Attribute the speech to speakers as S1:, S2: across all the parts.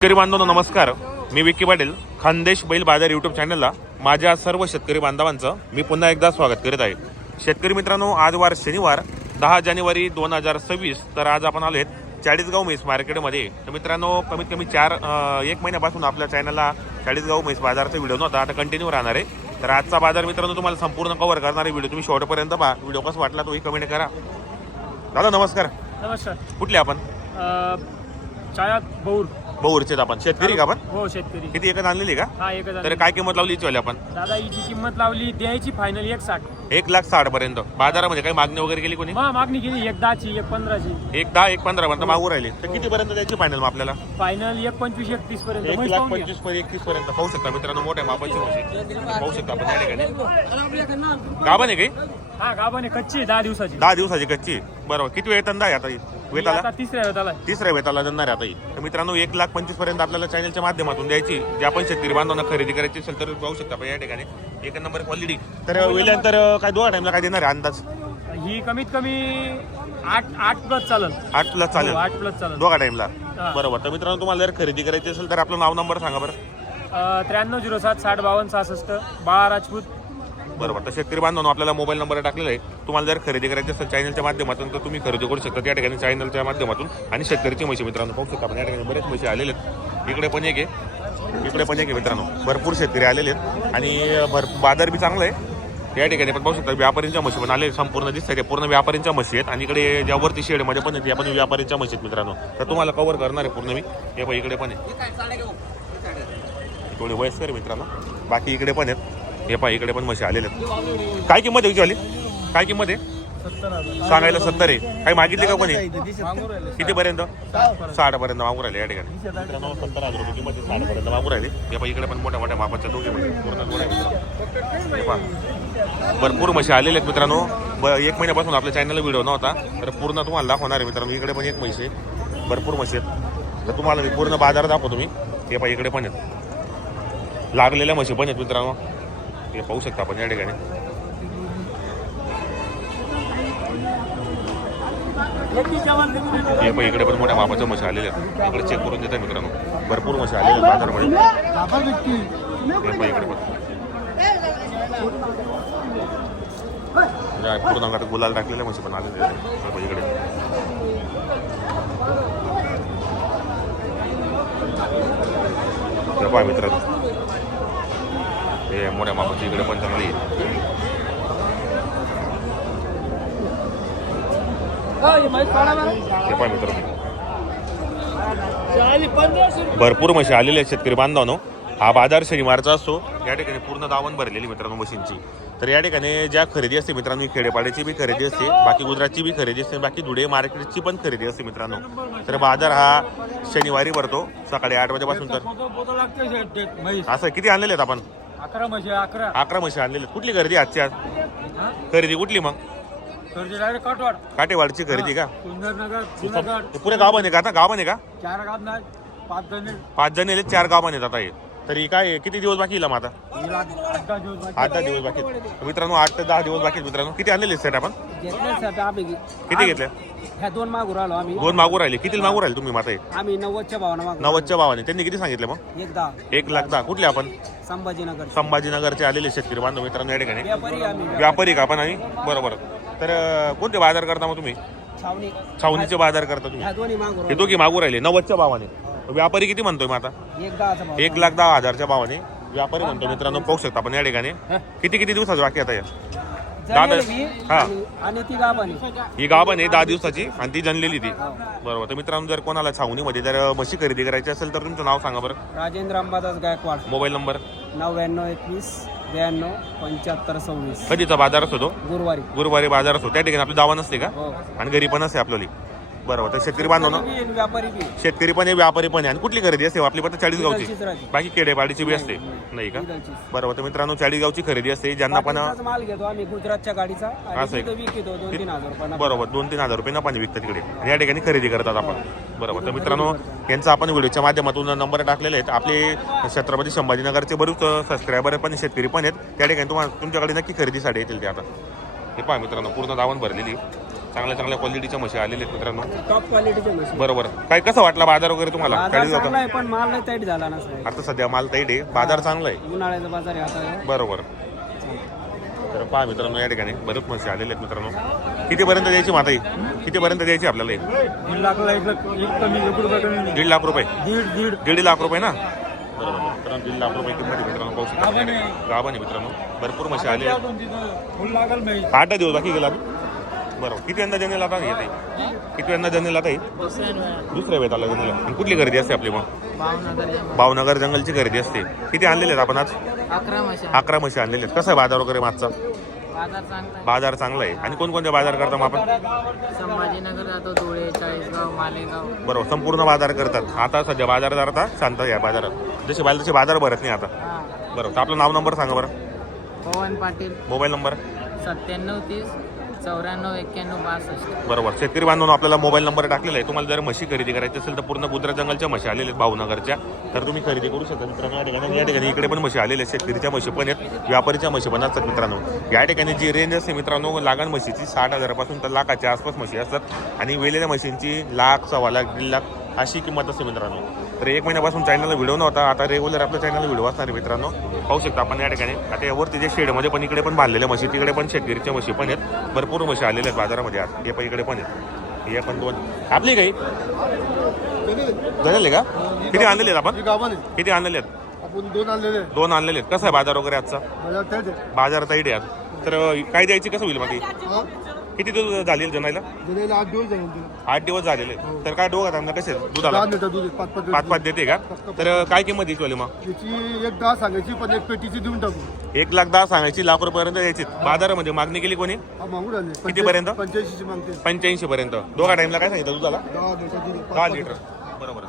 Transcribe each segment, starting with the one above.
S1: शेतकरी बांधवांनो नमस्कार. मी विक्की पाटील खानदेश बैल बाजार युट्यूब चॅनलला माझ्या सर्व शेतकरी बांधवांचं मी पुन्हा एकदा स्वागत करीत आहे. शेतकरी मित्रांनो आज वार शनिवार दहा जानेवारी दोन हजार सव्वीस तर आज आपण आलो आहेत चाळीसगाव म्हैस मार्केटमध्ये. तर मित्रांनो कमीत कमी चार एक महिन्यापासून आपल्या चॅनलला चाळीसगाव म्हैस बाजारचा व्हिडिओ नव्हता आता कंटिन्यू राहणार आहे. तर आजचा बाजार मित्रांनो तुम्हाला संपूर्ण कव्हर करणारे व्हिडिओ तुम्ही शेवटपर्यंत पहा. व्हिडिओ कसा वाटला तोही कमेंट करा. दादा नमस्कार.
S2: नमस्कार.
S1: कुठले आपण?
S2: छाया बौर.
S1: बहुरचे आपण. शेतकरी का आपण?
S2: हो शेतकरी.
S1: किती एकच आणलेली का?
S2: हा एकच
S1: तर. काय किंमत लावली हिची वाली आपण?
S2: दादा हिची किंमत लावली द्यायची फायनल एक साठ.
S1: एक लाख साठ पर्यंत. बाजारामध्ये काही मागणी वगैरे केली कोणी?
S2: मग मागणी केली एक दहाची एक पंधराची.
S1: एक दहा एक पंधरा पर्यंत मागू राहिले. तर किती पर्यंत द्यायची फायनल आपल्याला?
S2: फायनल एक पंचवीस एकतीस पर्यंत.
S1: एक
S2: म्हैस
S1: लाख
S2: पाहून घ्या.
S1: पंचवीसपर्यंत एकतीस पर्यंत. पाहू शकता मित्रांनो मोठ्या मापाची म्हशी पाहू शकता आपण या ठिकाणी. गाभण आहे काही?
S2: हा गाभण आहे कच्ची आहे, दहा दिवसाची.
S1: दहा दिवसाची कच्ची. बरोबर. किती वेतन आहे आता ही?
S2: ही
S1: वेताला
S2: आता तिसऱ्या वेताला
S1: तिसऱ्या वेताला जाणार आहे आता ही. तर मित्रांनो एक लाख पंचवीसपर्यंत आपल्याला चॅनलच्या माध्यमातून द्यायची. जे आपण शेतकरी बांधवांना खरेदी करायची असेल तर पाहू शकता आपण या ठिकाणी. एक नंबर क्वालिटी तर वेल्यानंतर काय दोन टाइमला काय देणार आहे अंदाज?
S2: ही कमीत कमी आठ आठ प्लस चालेल.
S1: आठ प्लस चालेल.
S2: हो, आठ प्लस चालेल.
S1: दोघा टाइमला
S2: हा.
S1: बरोबर. तर मित्रांनो तुम्हाला जर खरेदी करायची असेल तर आपलं नाव नंबर सांगा बरं.
S2: त्र्याण्णव झिरो सात साठ बावन्न सहासष्ट बाळा राजपूत
S1: बरोबर तर शेतकरी बांधवांनो आपल्याला मोबाईल नंबर टाकलेला आहे. तुम्हाला जर खरेदी करायची असेल चॅनलच्या माध्यमातून तर तुम्ही खरेदी करू शकता त्या ठिकाणी चॅनलच्या माध्यमातून. आणि शेतकरीची म्हशी मित्रांनो पाहू शकता आपण. या ठिकाणी बरेच म्हशी आलेले आहेत. इकडे पण एक आहे. इकडे पण एक आहे मित्रांनो. भरपूर शेतकरी आलेले आहेत. आणि भर बाजार बी चांगला आहे. या ठिकाणी पण पाहू शकता व्यापाऱ्यांच्या म्हशी पण आले संपूर्ण दिसत आहे पूर्ण व्यापाऱ्यांच्या म्हशी आहेत. आणि इकडे ज्या वरती शेडमध्ये पण आहेत या पण व्यापाऱ्यांच्या म्हशी आहेत मित्रांनो. तर तुम्हाला कव्हर करणार आहे पूर्ण मी. हे पण इकडे पण आहे. थोडी वयस्कर आहे मित्रांनो. बाकी इकडे पण आहेत. हे पहा इकडे पण म्हशी आलेले आहेत. काय किंमत आहे विचारली काय किंमत आहे? सांगायला सत्तर आहे. काही मागितले का कोणी?
S2: मागून राहिले.
S1: किती पर्यंत? साठ पर्यंत मागू राहिले या ठिकाणी. मित्रांनो सत्तर हजार रुपये किंमत राहिले हे पहा इकडे पण मोठ्या मोठ्या मापाच्या दोघे पूर्ण भरपूर म्हशी आलेले आहेत मित्रांनो. ब एक महिन्यापासून आपल्या चॅनलला व्हिडिओ नव्हता तर पूर्ण तुम्हाला दाखवणार आहे मित्रांनो. इकडे पण एक म्हशी आहे. भरपूर म्हशी आहेत. तर तुम्हाला मी पूर्ण बाजार दाखवतो मी. हे पहा इकडे पण आहेत. लागलेल्या म्हशी पण आहेत मित्रांनो. हे पाहू शकता आपण या ठिकाणी. हे पण इकडे पण मोठ्या मापाच्या म्हशी आलेल्या आहेत. इकडे चेक करून देतात मित्रांनो. भरपूर आलेल्या आहेत बाजारमध्ये. हे पण इकडे पण पूर्ण अंगात गुलाल टाकलेल्या म्हशी पण आहेत. पण इकडे. पहा मित्रांनो. हे मोठ्या मापाची इकडे पण चांगली आहे. पहा मित्रांनो. भरपूर म्हशी आलेल्या आहेत शेतकरी बांधवांनो. हा बाजार शनिवारचा असतो. या ठिकाणी पूर्ण दावण भरलेली मित्रांनो म्हशींची तर या ठिकाणी ज्या खरेदी असते मित्रांनो खेडेपाड्याची बी खरेदी असते बाकी गुजरातची बी खरेदी असते बाकी धुळे मार्केटची पण खरेदी असते मित्रांनो. तर बाजार हा शनिवारी भरतो. सकाळी आठ वाजेपासून तर असं किती आणलेले आहेत आपण?
S2: अकरा म्हणजे अकरा.
S1: अकरा म्हशी आणलेले. कुठली खरेदी आजची आज? खरेदी कुठली मग?
S2: सर्जे डायरेक्ट कटवाड
S1: काटेवाडची खरेदी का?
S2: सुंदरनगर
S1: पुरे गावाने का आता? गावाने आहे का?
S2: चार गाव नाही पाच जण
S1: पाच जण चार गावाने आहेत आता हे. तरी काय आहे? किती दिवस बाकी येईल आता?
S2: आठ दहा दिवस बाकी.
S1: आहेत. मित्रांनो आठ ते दहा दिवस बाकी आहेत मित्रांनो. किती आणलेले सेट आपण?
S3: आम्ही.
S1: किती घेतले?
S3: ह्या दोन मागू राहिलो आम्ही.
S1: दोन मागू राहिले. किती मागू राहिले तुम्ही माता?
S3: आम्ही नव्वदच्या भावानं मागू
S1: नव्वदच्या भावाने. त्यांनी किती सांगितले मग?
S3: एकदा
S1: एक लाख दहा. कुठले आपण?
S3: संभाजीनगर
S1: संभाजीनगरचे आलेले शेतकरी बांधव मित्रांनो या ठिकाणी.
S3: व्यापारी आम्ही.
S1: व्यापारी का आपण आणि बरोबर तर अं, कोणते बाजार करता मग तुम्ही?
S3: छावणी.
S1: छावणीचे बाजार करता तुम्ही.
S3: ह्या दोन्ही
S1: हे
S3: राहिलो
S1: दोघी मागू राहिले. नव्वदच्या भावाने. व्यापारी किती म्हणतोय मग आता?
S3: भाव.
S1: एक लाख दहा हजारच्या भावाने व्यापारी म्हणतो मित्रांनो पाहू शकता आपण या ठिकाणी. किती किती दिवसाचं बाकी आता या?
S3: जळलेली
S1: हा.
S3: आणि- आणि ती गाभानी
S1: ही गाभण आहे दहा दिवसाची आणि ती जनलेली ती. बरोबर तर मित्रांनो जर कोणाला छावणीमध्ये जर म्हशी खरेदी करायची असेल तर तुमचं नाव सांगा बरं.
S3: राजेंद्र अंबादास गायकवाड.
S1: Mobile number.
S3: नव्याण्णव एकवीस ब्याण्णव पंच्याहत्तर सव्वीस.
S1: कधीचा बाजार असतो तो?
S3: गुरुवारी.
S1: गुरुवारी बाजार असतो. त्या ठिकाणी आपली दावा नसते का?
S3: हो.
S1: आणि घरी पण असते आपल्याला. बरोबर तर शेतकरी बांधव
S3: बी आणि व्यापारी बी.
S1: शेतकरी पण आहे व्यापारी पण आहे. आणि कुठली खरेदी असते? आपली पण चाळीस गावची.
S3: राहते.
S1: बाकी खेडेपाडीची बी असते. नाही. का. बरोबर तर मित्रांनो चाळीस गावची खरेदी असते. ज्यांना पण
S3: माल घेतो आम्ही गुजरातच्या गाडीचा.
S1: असं आहे.
S3: तिथं विकतो दोन तीन हजार रुपयाला
S1: बरोबर दोन तीन हजार रुपये नपाने विकतात तिकडे आणि या ठिकाणी खरेदी करतात आपण. बरोबर. तर मित्रांनो यांचा आपण व्हिडिओच्या माध्यमातून नंबर टाकलेले आहेत. आपले छत्रपती संभाजीनगरचे बरेच सबस्क्रायबर पण शेतकरी पण आहेत. त्या ठिकाणी तुम्हाला तुमच्याकडे नक्की खरेदीसाठी येतील ते आता. हे पहा मित्रांनो पूर्ण दावण भरलेली. चांगल्या चांगल्या क्वालिटीच्या म्हशी आलेल्या आहेत मित्रांनो.
S3: टॉप क्वालिटीचे म्हशी.
S1: बरोबर. काय कसं वाटला बाजार वगैरे तुम्हाला?
S3: बाजार चांगला आहे पण माल नाही टाईट झाला ना साहेब.
S1: आता सध्या माल ताईट आहे. बाजार चांगला आहे.
S3: उन्हाळ्याचा बाजार आहे आता.
S1: बरोबर. तर पहा मित्रांनो या ठिकाणी बरेच म्हशी आलेले आहेत मित्रांनो. कितीपर्यंत द्यायची माता ही कितीपर्यंत द्यायची आपल्याला ही?
S2: दीड लाखला एक लाख एक कमी एक रुपये कमी
S1: दीड लाख रुपये.
S2: दीड दीड.
S1: दीड लाख रुपये ना? बरोबर. मित्रांनो दीड लाख रुपये किंमत आहे मित्रांनो पाहू शकता. गाभण आहे. मित्रांनो. भरपूर म्हशी आले
S2: फुल लागल मी
S1: आठ दिवस बाकी गेला बरोबर किती यंदा जनेल आता येते किती यंदा जनेल आता ही? दुसऱ्या वेळेत आला जनेला आणि कुठली गर्दी असते आपली मग? भावनगर जंगलची गर्दी असते. किती आणलेले आहेत आपण आज?
S4: अकरा मशा
S1: म्हशी आणलेले आहेत. कसं आहे बाजार वगैरे मागचा?
S4: बाजार चांगला
S1: आहे. आणि कोणकोणते बाजार करता मग आपण?
S4: आहे संभाजीनगर जातो धुळे चाळीसगाव मालेगाव.
S1: बरोबर. संपूर्ण बाजार करतात. आता सध्या बाजार जरा शांत या बाजारात. जसे बाहेर तसे बाजार भरत नाही आता. बरोबर. आपलं नाव नंबर सांगा बरं.
S4: पवन पाटील.
S1: Mobile number?
S4: सत्त्याण्णव तीस. चौऱ्याण्णव एक्क्याण्णव बासष्ट.
S1: बरोबर. शेतकरी बांधून आपल्याला मोबाईल नंबर टाकलेला आहे. तुम्हाला जर म्हशी खरेदी करायची असेल तर पूर्ण बुद्रा जंगलच्या म्हशी आलेल्या आहेत भावनगरच्या तर तुम्ही खरेदी करू शकता. मित्रांनो या ठिकाणी या ठिकाणी इकडे पण म्हशी आलेल्या आहेत. शेतकरीच्या म्हशी पण आहेत. व्यापारीच्या म्हशी पण असतात मित्रांनो. या ठिकाणी जी रेंज असते मित्रांनो लागण म्हशीची साठ हजारापासून तर लाखाच्या आसपास म्हशी असतात. आणि वेलेल्या म्हशींची लाख सव्वा लाख दीड लाख अशी किंमत असते मित्रांनो. तर एक महिन्यापासून चॅनलला व्हिडिओ नव्हता. आता रेग्युलर आपल्या चॅनलला व्हिडिओ असणार आहे मित्रांनो. पाहू शकता आपण या ठिकाणी. आता यावरती जे शेडमध्ये पण इकडे पण बांधलेल्या म्हशी तिकडे पण शेतकरीच्या म्हशी पण आहेत. भरपूर म्हशी आलेल्या आहेत बाजारामध्ये आज. हे पण इकडे पण आहेत. हे पण दोन आपली काही? झालेले का? किती आणलेले आहेत आपण? किती आणलेले आहेत?
S5: दोन आणलेले आहे.
S1: दोन आणलेले आहेत. कसं आहे बाजार वगैरे आजचा?
S5: बाजार
S1: ताईट आहे. तर काय द्यायची? कसं होईल
S5: हा?
S1: किती दिवस झाले जनायला
S5: दिलेले आठ दिवस झाले तुला
S1: आठ दिवस झालेले. आहेत. तर काय दोघं त्यांना कसे आहेत? दुधाला?
S5: दहा लिटर दूध आहे, पाच पाच
S1: पाच
S5: लिटर
S1: पाच देते का? तर काय किंमत द्यायची मग?
S5: त्याची एक दहा सांगायची पण एक पेटीची देऊन टाकू.
S1: एक लाख दहा सांगायची लाख रुपयापर्यंत द्यायची. बाजारामध्ये मागणी केली कोणी?
S5: हा मागून आले.
S1: कितीपर्यंत?
S5: पंच्याऐंशी मागते
S1: पंच्याऐंशी पर्यंत. दोघा टाइमला काय सांगितलं दुधाला
S5: दहा लिटर दूध आहे, पाच-
S1: दहा
S5: पाच
S1: लिटर. बरोबर.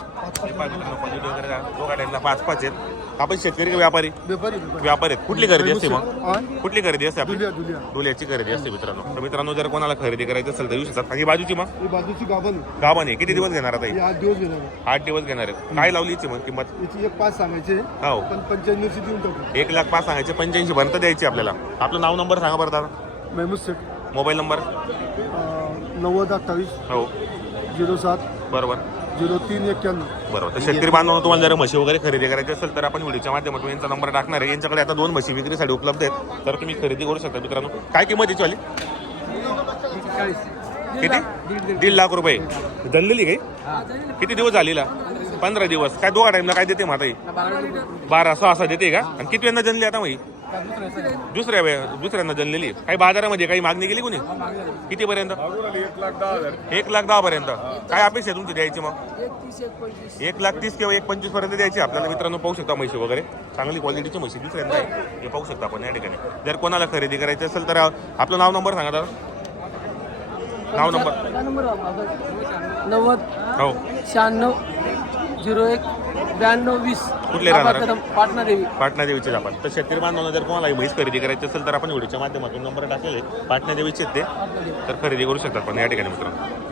S1: हे पाच लिटर, क्वालिटी वगैरे द्या. दोघा टाइमला पाच पाच आहेत. आपण शेतकरी का व्यापारी?
S5: व्यापारी व्यापारी.
S1: आहेत. कुठली खरेदी असते मग? कुठली खरेदी असते आपली?
S5: दुलिया दुलिया.
S1: डोल्याची खरेदी असते मित्रांनो. तर मित्रांनो जर कोणाला खरेदी करायची असेल तर येऊ शकतात. आणि ही बाजूची मग?
S5: ही बाजूची गाभण आहे.
S1: गावाने किती दिवस घेणार आता ही?
S5: ही आठ दिवस घेणार आहे.
S1: आठ दिवस घेणार आहेत काय लावली हिची मग किंमत?
S5: याची एक पाच सांगायचे.
S1: हो.
S5: पण पंच्याण्णवची देऊन टाकू.
S1: एक लाख पाच सांगायचे. पंच्याऐंशी पर्यंत द्यायची आपल्याला. आपलं नाव नंबर सांगा बरं दादा.
S5: मेहमूद शेख.
S1: Mobile number?
S5: नव्वद अठ्ठावीस.
S1: हो.
S5: झिरो सात.
S1: बरोबर.
S5: झिरो तीन एक्क्याण्णव.
S1: बरोबर. तर शेतकरी बांधवांना तुम्हाला जर म्हशी वगैरे खरेदी करायची असेल तर आपण व्हिडिओच्या माध्यमातून यांचा नंबर टाकणार आहे. यांच्याकडे आता दोन म्हशी विक्रीसाठी उपलब्ध आहेत. तर तुम्ही खरेदी करू शकता मित्रांनो. काय किंमत याची वाली? किती? दीड लाख रुपये. जणलेली काही किती दिवस झालेला? पंधरा दिवस. काय दोघा टाइमला काय देते माता बारा सहा असा देते का? आणि किती यंदा जनली आता मग दुसऱ्या वेळ दुसऱ्यांदा जनलेली काही बाजारामध्ये काही मागणी केली कोणी? किती पर्यंत एक लाख दहा पर्यंत काय अपेक्षा आहे तुमची द्यायची मग? एक लाख तीस किंवा एक पंचवीसपर्यंत द्यायची. आपल्याला मित्रांनो पाहू शकता म्हशी वगैरे. चांगली क्वालिटीची म्हशी दुसऱ्यांदा आहे. हे पाहू शकता आपण या ठिकाणी. जर कोणाला खरेदी करायची असेल तर आपलं नाव नंबर सांगा दादा. नाव नंबर.
S3: नव्वद
S1: हो.
S3: शहाण्णव झिरो एक ब्याण्णव वीस.
S1: कुठले राहणार
S3: पाटणा देवी
S1: पाटणा देवीचे आपण तर शेतकरी बांधवांना जर कोणाला म्हैस खरेदी करायची असेल तर आपण व्हिडिओच्या माध्यमातून नंबर टाकलेले पाटणा देवीचे आहेत ते तर खरेदी करू शकतात पण या ठिकाणी मित्रांनो.